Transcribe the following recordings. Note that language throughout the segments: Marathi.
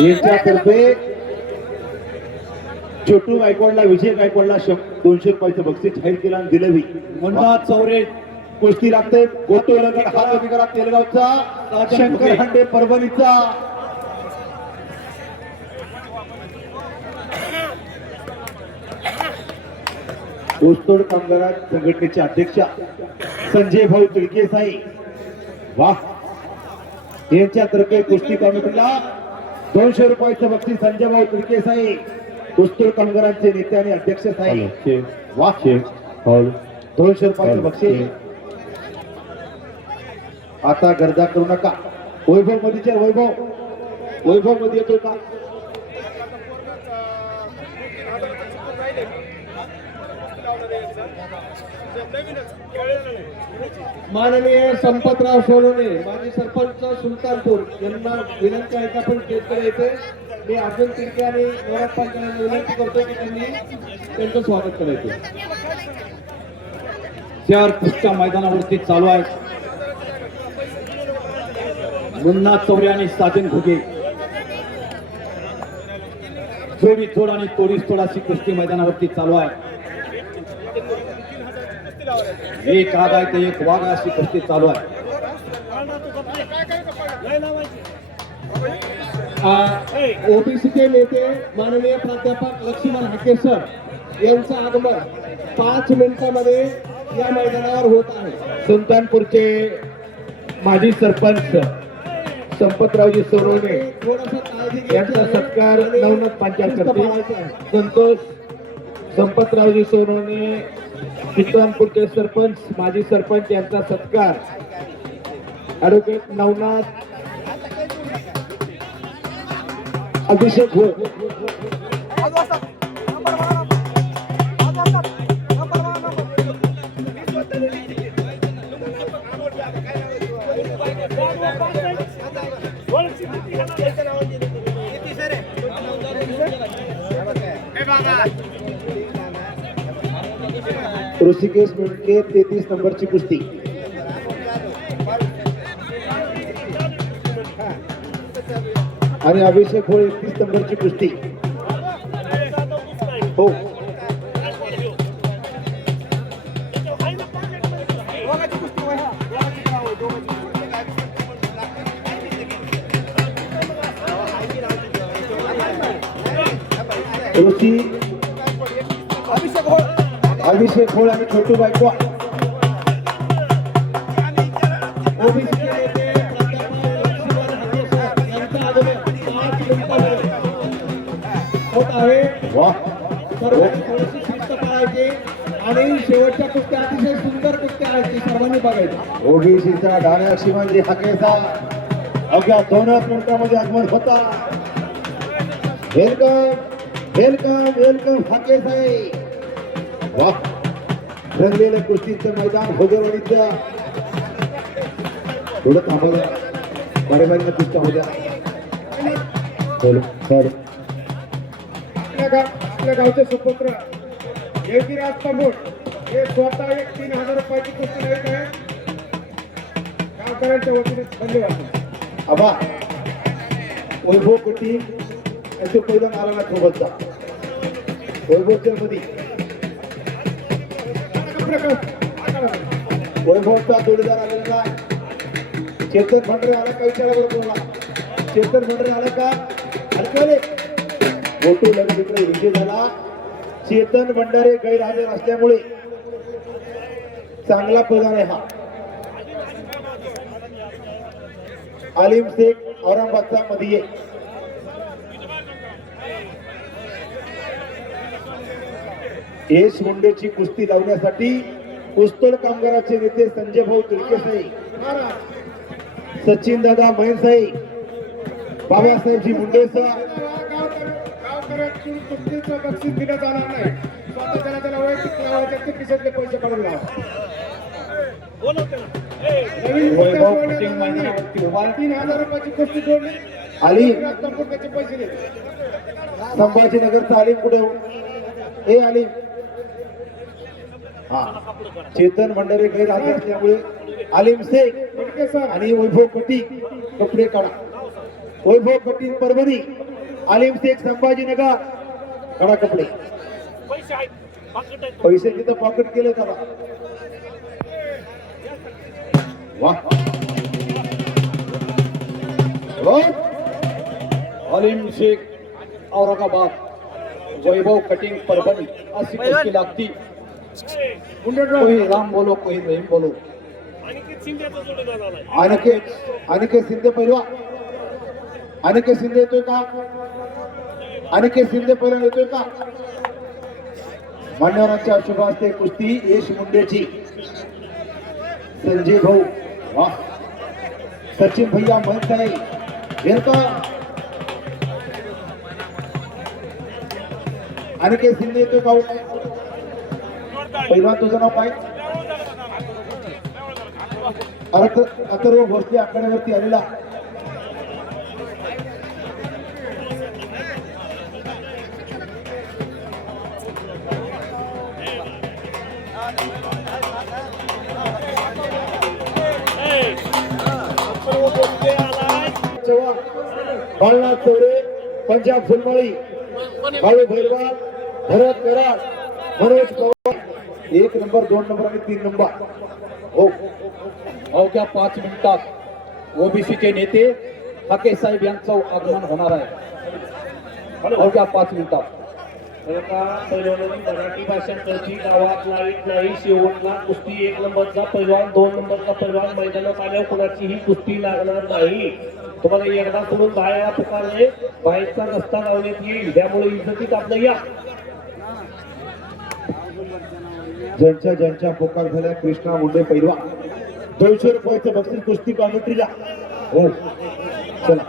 यांच्यातर्फे छोटू गायकवाडला विजय गायकवाडला 200 रुपयाचं बक्षीस जाहीर केलं आणि दिलंही. मुन्ना चौरे कुस्ती लागते गोतोलगड हा अधिकारा तेलगावचा शंकर हंडे परभणीचा. ऊसतोड कामगार संघटनेचे अध्यक्ष संजय भाऊ तिळके साई वाह यांच्यातर्फे कुस्ती कमिटीला 200 रुपयाचं बक्षीस संजय भाऊ तिळके साई ऊसतोड कामगारांचे नेते आणि अध्यक्ष साई वाह 200 रुपयाचं बक्षीस. आता गर्दा करू नका. वैभव मध्ये वैभव मध्ये येतो का? माननीय संपतराव सोनवणे माजी सरपंच सुलतानपूर यांना विनंती आहे का पण स्टेजकडे येते. मी अर्जुन तिडके आणि नवराज पालकांना विनंती करतो की त्यांनी त्यांचं स्वागत करायचं. चार कुस्त्या मैदानावरती चालू आहे. मुन्ना चौरे आणि साजन घुगे जोडी तोड आणि तोडीस तोडाची कुस्ती मैदानावरती चालू आहे. एक आग आहे ते एक वाघ अशी कुस्ती चालू आहे. ओबीसीचे नेते माननीय प्राध्यापक लक्ष्मण हाके सर यांचं आगमन 5 मिनिटांमध्ये या मैदानावर होत आहे. सुलतानपूरचे माजी सरपंच संपतरावजी सोनवणे यांचा सत्कार नवनाथ पांचाळ करते. संतोष संपतरावजी सोनवणे सुलतानपूरचे सरपंच माजी सरपंच यांचा सत्कार ॲडव्होकेट नवनाथ अभिषेक हो. ऋषिकेश मुंडके 33 नंबरची कुस्ती. आणि अभिषेक होळ 31 नंबरची कुस्ती. हो ऋषी अभिषेक होळ आणि छोटू गायकवाड. आणि शेवटच्या कुस्त्या अतिशय सुंदर कुस्त्या आहेत ती सर्वांनी बघायची. ओबीसीचा डाण्या शिवाजी हाकेचा अवघ्या 2 मिनिटांमध्ये आगमन होता. वेलकम हाके साहेब. वाह रंगलेलं कुस्तीचं मैदान भोगरवाडीचं. थोडं थांबवलं बरेबारीनं कुस्त्या होत्या. आपल्या गावचे सुपुत्र योगीराज पमोड हे स्वतः एक 3000 रुपयाची कुस्ती लढत आहे. गावकऱ्यांच्या वतीने धन्यवाद. आबा वैभव कुटी याचे पहिला नारायण सोबतचा वैभवच्या मध्ये वैभवचा जोडीदार आलेला चेतन भंडारे आला का विचारा बोला. चेतन भंडारे आला का हलकाले मोठू लग्न विजय झाला. चेतन भंडारे गैरहजर असल्यामुळे चांगला पगार आहे हा. आलिम शेख औरंगाबादचा मध्ये यश मुंडेची कुस्ती लावण्यासाठी ऊसतोड कामगाराचे नेते संजय भाऊ तिळके साई सचिन दादा महेश साई बाबासाहेबजी मुंडे कुस्तीचं बक्षीस दिलं जाणार नाही. स्वतः त्याला वैयक्तिक लावायचे खिशातले पैसे काढून लावा. 3000 रुपयाची कुस्ती जोडली आली. त्याचे पैसे दिले. संभाजीनगरचा आलिम कुठे हो? हे आलिम हा चेतन भंडारे गैरहजर असल्यामुळे आलिम शेख आणि वैभव कोटी कपडे काढा. वैभव कटील परभणी, आलिम शेख संभाजीनगर, कडा कपडे. पैसे तिथं पॉकेट केले त्याला. वा आलिम शेख औरंगाबाद, वैभव कटिंग परभणी अशी कुस्ती लागती. कोई राम बोलो कोई रहीम बोलो. अनिकेत शिंदे पहिलवान, अनिकेत शिंदे येतोय का? अनिकेत शिंदे पहिलवान येतोय का? मान्यवरांच्या शुभ हस्ते कुस्ती यश मुंडेची. संजय भाऊ वा, सचिन भैया म्हणत आहे अनिकेत शिंदे येतोय का? पहिलवान तुझं नाव काय? अथर्व भोसले आखाड्यावरती आलेला. बाळनाथ चौरे, पंजाब फुलमाळी, भाऊ भैरवाल, भरत कराड, मनोज पवार. 1 नंबर 2 नंबर आणि 3 नंबर. हो, अवघ्या 5 मिनिटात ओबीसीचे नेते हाके साहेब यांचं आगमन होणार आहे. अवघ्या 5 मिनिटात. पहिलवानांनी मराठी भाषा कळची, गावात लाईट नाही, शेवटला कुस्ती 1 नंबरचा पहिलवान 2 नंबरचा पहिलवान मैदानात आल्यावर कोणाचीही कुस्ती लागणार नाही. तुम्हाला एकदा सोडून बाहेर पुकारले, बाहेरचा रस्ता लावण्यात येईल, त्यामुळे इज्जतीत आपलं या. ज्यांच्या पुकार झाल्या कृष्णा मुंडे पहिलवान 200 रुपयाचं बक्षीस कुस्ती कॉमेंट्रीला. हो चला,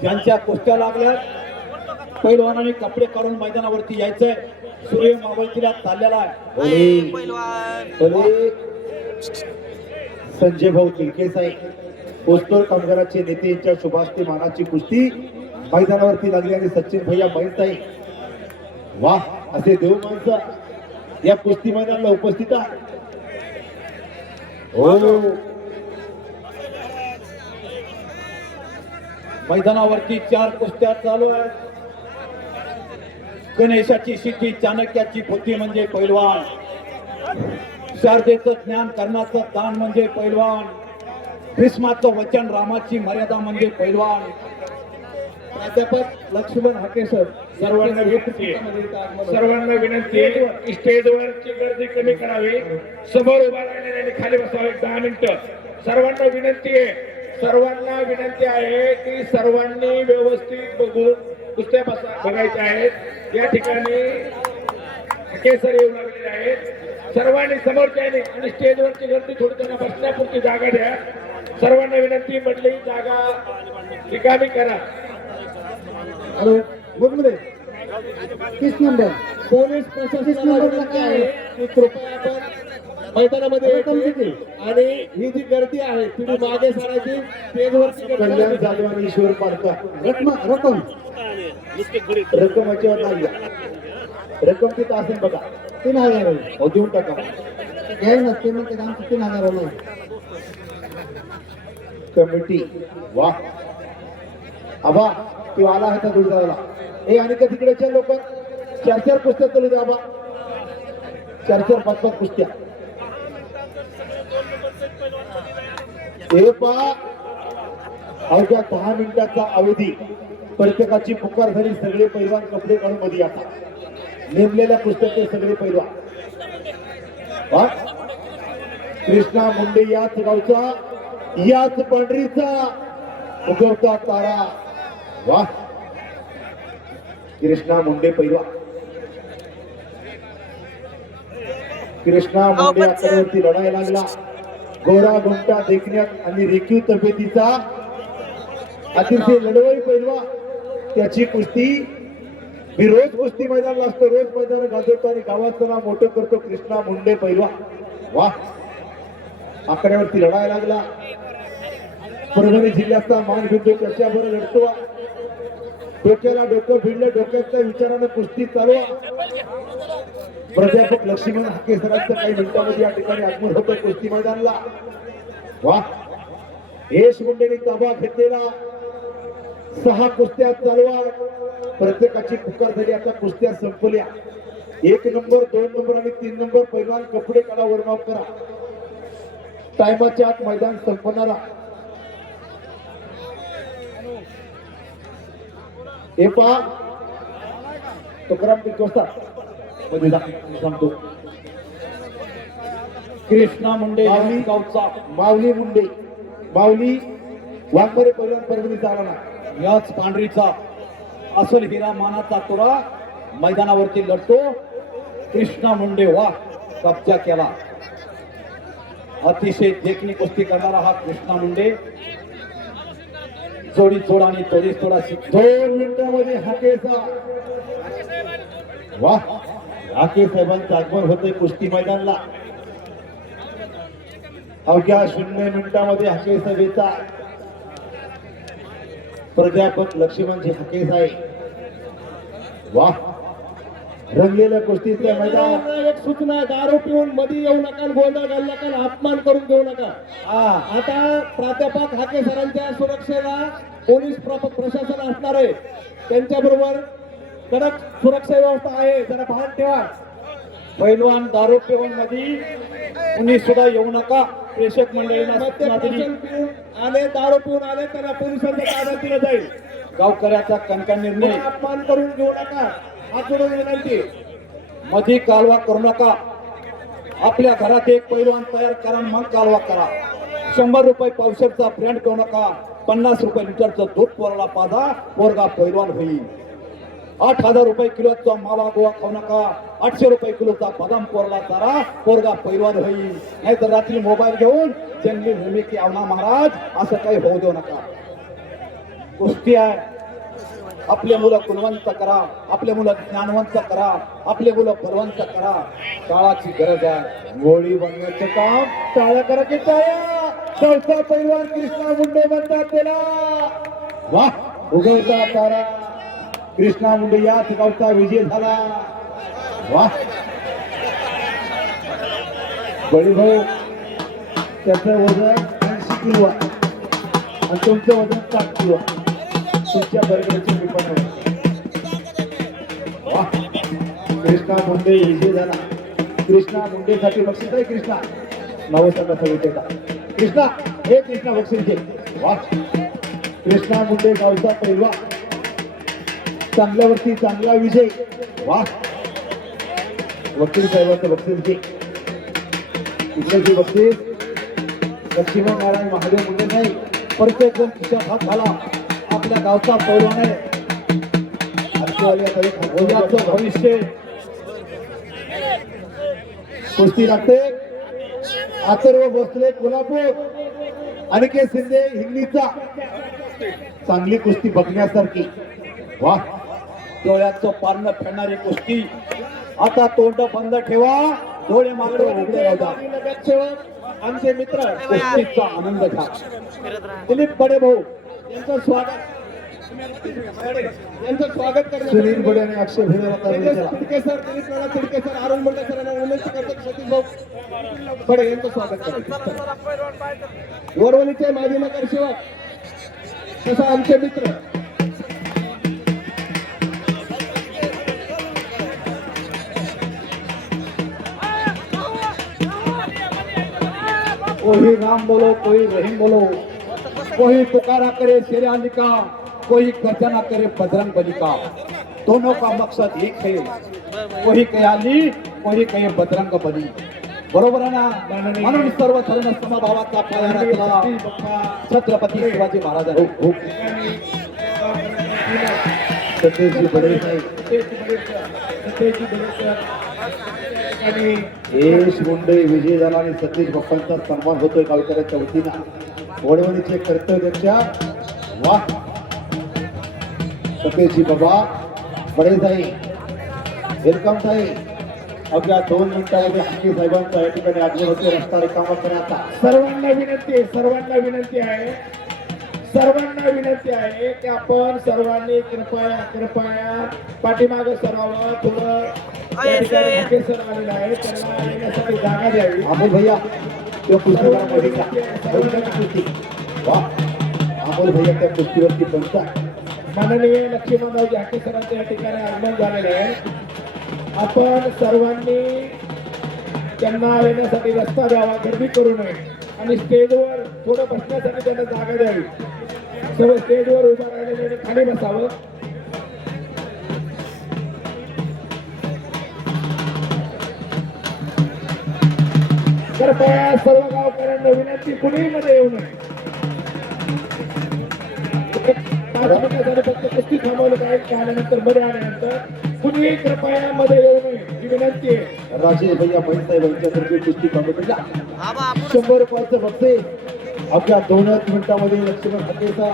ज्यांच्या कुस्त्या लागल्या पैलवानाने कपडे काढून मैदानावरती यायचंय. सूर्य मावळतीला चाललेला आहे. भले संजय भाऊ तिलके साहेब, पोस्टल कामगाराचे नेते यांच्या शुभास्ते मानाची कुस्ती मैदानावरती लागली आणि सचिन भैया बैल साहेब वा, असे देव माणसं या कुस्ती मैदानाला उपस्थित आहे. हो, मैदानावरती 4 कुस्त्या चालू आहेत. गणेशाची शिट्टी, चाणक्याची बुद्धी म्हणजे पैलवान. शारदेचं ज्ञान करण्याचं दान म्हणजे पैलवान. भीष्माचं वचन, रामाची मर्यादा म्हणजे पैलवान. प्राध्यापक लक्ष्मण हाकेसर सर्वांना विनंती आहे, स्टेजवरची गर्दी कमी करावी. समोर उभा राहिलेल्याने खाली बसावे 10 मिनिटं. सर्वांना विनंती आहे की सर्वांनी व्यवस्थित बघून कुस्त्या बघायच्या आहेत. या ठिकाणी केसर येऊ लागलेले आहेत. सर्वांनी समोरच्या आणि स्टेजवरची गर्दी थोडी त्यांना बसण्यापुरती जागा द्या. सर्वांना विनंती, म्हटली जागा रिकामी करा. हॅलो बोल 30 नंबर पोलीस प्रशासनाला विनंती आहे की कृपया आपण मैदानामध्ये यायचे आणि ही जी गर्दी आहे ती मागे सारायची. स्टेजवरची कल्याण जाधव आणि ईश्वर पाडकर. रक्कम याच्यावर नाही आहे. रक्कम तिथं असेल बघा, 3000 हो देऊन टाका. घ्याय नसते मग ते आमचं 3000 नाही. कमिटी वा, आबा तो आला होता दुर्गाला. हे आणि का तिकडेच्या लोक 4 कुस्त्या चालू द्या आबा. 4 5 कुस्त्या. हे पा अवघ्या 10 मिनिटाचा अवधी. प्रत्येकाची पुकार झाली. सगळे पैलवान कपडे काढून मध्ये येतात. नेमलेल्या पुस्तके सगळे पैलवान. वा, कृष्णा मुंडे याच गावचा, याच पांढरीचा उगवता तारा. वा, कृष्णा मुंडे पैलवान. कृष्णा मुंडे आकड्यावरती लढायला लागला. गोरा गुंटा देखण्यात आणि रेखीव तब्येतीचा अतिशय लढवई पैलवान. त्याची कुस्ती मी रोज कुस्ती मैदानाला असतो, रोज मैदान गाजवतो आणि गावाचं नाव मोठं करतो. कृष्णा मुंडे पैलवान. वा, आकड्यावरती लढायला लागला. परभणी जिल्ह्याचा मान घेतो. त्याच्याबरोबर लढतो. डोक्याला डोकं भिडलं, डोक्याच्या विचारानं कुस्ती चालू. प्राध्यापक लक्ष्मण हाकेसरांचं काही मिनिटांमध्ये या ठिकाणी आगमन होतं कुस्ती मैदानाला. वा, यश मुंडेने ताबा घेतलेला 6 कुस्त्या चालू आहेत. प्रत्येकाची पुकार झाली. आता कुस्त्या संपल्या. 1 नंबर 2 नंबर आणि 3 नंबर पैलवान कपडे काढा, वॉर्मअप करा. टायमाच्या आत मैदान संपणारा. हे पहा तुकाराम पिकोस्ता मध्ये सांगतो. कृष्णा मुंडे माऊली गावचा माऊली मुंडे माऊली वाघमारे पैलवान परभणीचा आला ना. याच पांढरीचा असल हिरा मानाचा तुरा मैदानावरती लढतो. कृष्णा मुंडे वा कब्जा केला. अतिशय देखणी कुस्ती करणारा हा कृष्णा मुंडे जोडी जोड आणि तोडी तोडा 2 मिनिटांमध्ये हाकेचा वा हाके साहेबांचं आगमन होतंय कुस्ती मैदानला. अवघ्या 0 मिनिटांमध्ये हाके साहेबांचा प्राध्यापक लक्ष्मणजी हाके साहेब वा रंगलेल्या कुस्तीचं मैदान. एक सूचना, दारू पिऊन मध्ये येऊ नका, गोंधळ घालू नका, अपमान करून घेऊ नका. आता प्राध्यापक हाके सरांच्या सुरक्षेला पोलीस प्रशासन असणार आहे. त्यांच्याबरोबर कडक सुरक्षा व्यवस्था आहे, जरा भान ठेवा. पैलवान दारू पिऊन मध्ये कुणी सुद्धा येऊ नका. प्रेक्षक मंडळींना सूचना दिली. मद्यपान पिऊन आले, दारू पिऊन आले, त्यांना पोलिसांच्या ताब्यात दिलं जाईल. गावकऱ्याचा कणका निर्णय. कोणी अपमान करून घेऊ नका, हात जोडून विनंती. मध्ये कालवा करू नका. आपल्या घरात एक पैलवान तयार करा, मग कालवा करा. 100 रुपये पावशेरचा ब्रँड घेऊ नका. 50 रुपये लिटरचं दूध पोराला पाजा, पोरगा पैलवान होईल. 8,000 रुपये किलोचा मावा गोवा खाऊ नका. 800 रुपये किलोचा बदाम पोरला चारा, पोरगा पैलवान होईल. नाहीतर रात्री मोबाईल घेऊन जंगली भूमी की आवना महाराज असं काही होऊ देऊ नका. कुस्ती आहे. आपले मुलं गुणवंत करा, आपले मुलं ज्ञानवंत करा, आपले मुलं बलवंत करा. काळाची गरज आहे. गोळी बनवायचं काम टाळ्या करा की टाळ्या. चौथा पैलवान कृष्णा मुंडे म्हणतात त्याला. वा उगवता तारा कृष्णा मुंडे याच गावचा विजय झाला. वा बळी भाऊ त्याचं वजन 80 किलो आहे आणि तुमचं वजन 7 किलो आहे. तुमच्या बरोबरची विपणन. वा कृष्णा मुंडे विजय झाला. कृष्णा मुंडेसाठी बक्षीस आहे. कृष्णा नवसाचा विजेता कृष्णा हे कृष्णा बक्षीस घे. वा कृष्णा मुंडे गावचा पैलवान चांगल्यावरती चांगला विजय. वा वकील साहेबांचं बक्षीस घे. इकडे बक्षीस लक्ष्मण नारायण महादेव मुंडे नाही, प्रत्येक जण खिशात हात घाला. आपल्या गावचा पैलवान आहे. उद्याचं भविष्य. कुस्ती लागते. अथर्व भोसले कोल्हापूर, अनिकेत शिंदे हिंगणीचा. चांगली कुस्ती बघण्यासारखी. वा डोळ्याचं पारणं फेडणारी कुस्ती. आता तोंड बंद ठेवा, डोळे मात्र उघडे राहू द्या. नगरसेवक आमचे मित्र कुस्तीचा आनंद घ्या. दिलीप बडे भाऊ यांचं स्वागत करण्यासाठी सुनील बडे आणि अक्षय भिडेला तिडके सर, दिलीप नाना तिडके सर, अरुण मुंडे सर यांना विनंती करतो की सतीश भाऊ बडे यांचं स्वागत करायचं. वरवलीचे माजी नगरसेवक तसा आमचे मित्र कोई राम बोलो, कोई रहीम बोलो, कोई पुकारा करे शेरे अली का, कोई गर्जना करे बजरंग बली का. दोनों का मकसद एक है. कोई कहे अली, कोई कहे बजरंग बली. बरोबर आहे ना. म्हणून सर्व धर्म समभावाचा पाया रचला छत्रपती शिवाजी महाराजांनी. सतेजी बडे यश मुंडे विजय झाला आणि सतीश बाप्पांचा सन्मान होतोय गावकऱ्यांच्या वतीनं. वडवणीचे कर्तव्यक्षा. वा सतीशजी बाबा बडे साई वेलकम साई. अवघ्या 2 मिनिटांमध्ये हाके साहेबांचा या ठिकाणी आगमन होते. रस्ता रिकामा करण्याचा. सर्वांना विनंती आहे, सर्वांना विनंती आहे की आपण सर्वांनी कृपया पाठीमागं सरावं. थोडं या ठिकाणी हाके सर आलेला आहे, त्यांना येण्यासाठी जागा द्यावी. अमोल भैया त्या कुस्तीवरती वा अमोल भैया त्या कुस्तीवरती बनतात. माननीय लक्ष्मणरावजी हाके सरांचं या ठिकाणी आगमन झालेलं आहे. आपण सर्वांनी त्यांना येण्यासाठी रस्ता द्यावा, गर्दी करू नये आणि स्टेजवर थोडं बसण्यासाठी त्यांना जागा द्यावी. सर्व स्टेजवर उभं राहिलेले खाली बसावं. कृपया सर्व गावकऱ्यांना विनंती, कुणीही मध्ये येऊ नये. 5 मिनिटासाठी फक्त कुस्ती थांबवलं पाहिजे. आल्यानंतर मध्ये आल्यानंतर कुणीही कृपया मध्ये येऊ नये ही विनंती आहे. राजेश भैया साहेब यांच्यातर्फे कुस्ती कॉम्पिटिशनला 100 रुपयाचं बक्षे आपल्या 2च मिनिटामध्ये लक्ष्मण हाकेचा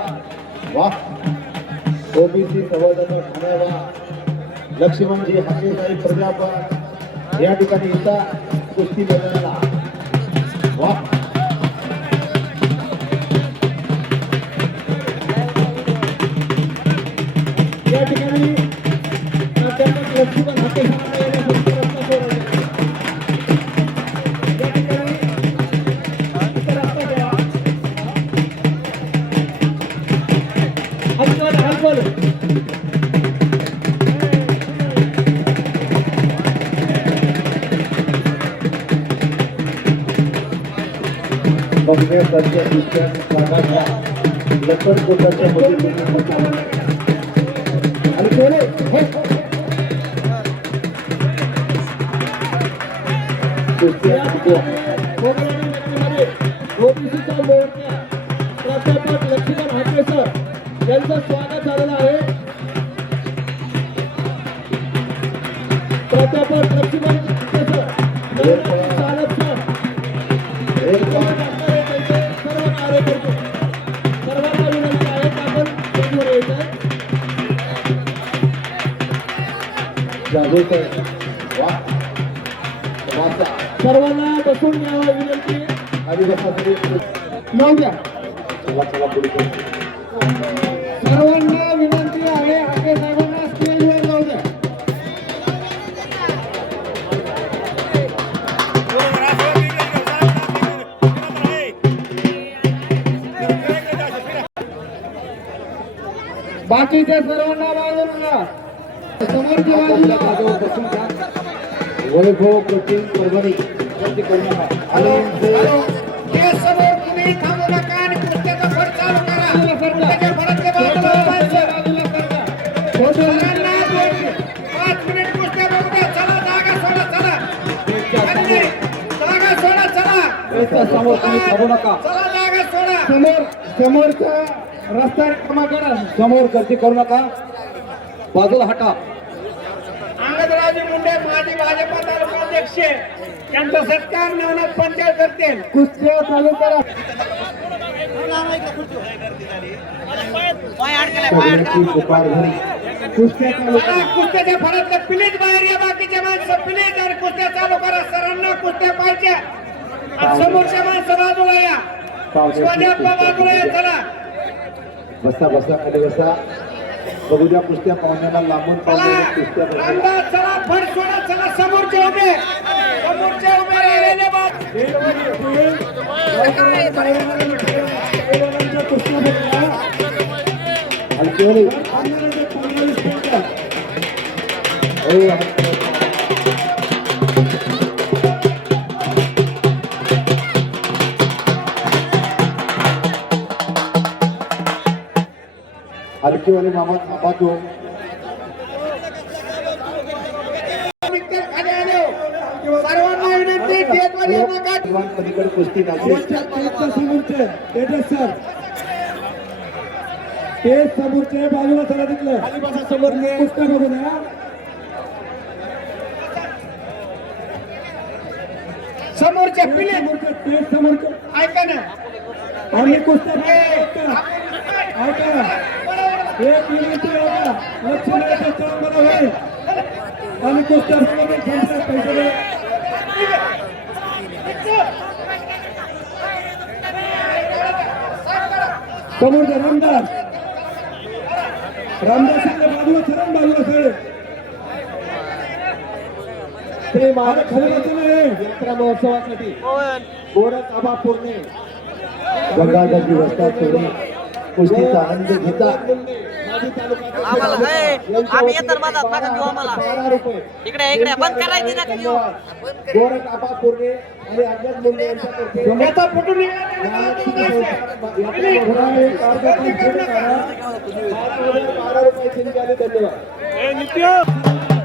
वा ओबीसी संवर्धन ठाण्याला लक्ष्मणजी हाके साहेब प्राध्यापक या ठिकाणी येतात कुस्ती मैदानाला. वा या ठिकाणी प्राध्यापक लक्ष्मण हाके सरांना येण्यासाठी रस्ता सोडवला. या ठिकाणी इथं रस्ता द्या. हालचाल. बघण्यासारख्या दृष्ट्या साधारणा लखन कोटाच्या मदतीने आणि केले हे कुस्त्या ओबीसीचा मोर्चा प्राध्यापक लक्ष्मण हाके सर यांचं स्वागत झालेलं आहे. प्राध्यापक लक्ष्मण हाके सर, चालक सर, सर्व कार्यकर्ते सर्वांना विनंती आहे की आपण स्टेजवर यायचं. जागृत वा सर्वांना बसून घ्यावं विनंती. आदिवासी येऊ द्या. चला चला पुढे सर्वांना विनंती आहे, हाके साहेबांना स्टेजवर जाऊ द्या. बाकीच्या सर्वांना बाजूला समोरच्या बाजूला वैभव प्रतिम परभणी कुस्ती करणार हॅलो. समोर तुम्ही थांबू नका आणि कुस्त्याचा फड चालू करा. त्याच्या फडाच्या बाजूला सरांना 5 मिनिट कुस्त्या बघू द्या. चला जागा सोडा. जागा सोडा. चला समोर तुम्ही थांबू नका. चला जागा सोडा. समोरचा रस्ता रिकामा करा. समोर गर्दी करू नका. बाजूला हटा. अंगदराजे मुंडे माजी भाजपा तालुका अध्यक्ष यांचा सत्कार नवनाथ पंचायत करते. कुस्त्या चालू करा. सगळ्यांची पुकार झाली. कुस्त्या चालू करा. कुस्त्याच्या फळातलं प्लीज बाहेर या. बाकीच्या माणसं प्लीज आणि कुस्त्या चालू करा. सरांना कुस्त्या पाहिजे. आणि समोरच्या माणसं बाजूला या. शिवाजीप्पा बाजूला या. चला बसा खाली बसा. बघू द्या कुस्त्या पाहुण्याला लांबून पाहुण्याला कुस्त्या बघा. रामदास चला. फड सोडा. चला समोरचे उभे राहिलेले बाप. हलकेवाली. हलकेवाली मामा थांबा तो. सर्वांना विनंती, स्टेजवर येऊ नका. पलीकडे कुस्ती नाचली. तेच समोरचे बाजूला चला तिथलं खाली बसा. समोर पुस्तक बघू ना. समोरच्या पिले तेच समोरचे ऐका ना. आम्ही पुस्तक ऐका. एक विनंती आहे. लक्ष्मीचं चांगलं होईल आणि पुस्तक पैसे समोरच्या रामदास बाजूला सरण बाजूला सर. ते माझ्या खाली यात्रा महोत्सवासाठी गोरख आबा पूर्णे गंगाधर व्यवस्था सोडून कुस्तीचा आनंद घेता आम्हाला आम्ही येतात माझा नका देऊ आम्हाला 12 रुपये इकडे बंद करायची नका देऊ गोरख आबा पूर्णे आणि अज्ञात मुंडे यांच्यातर्फे याचा फोटो निघाला. ₹12,000 धन्यवाद.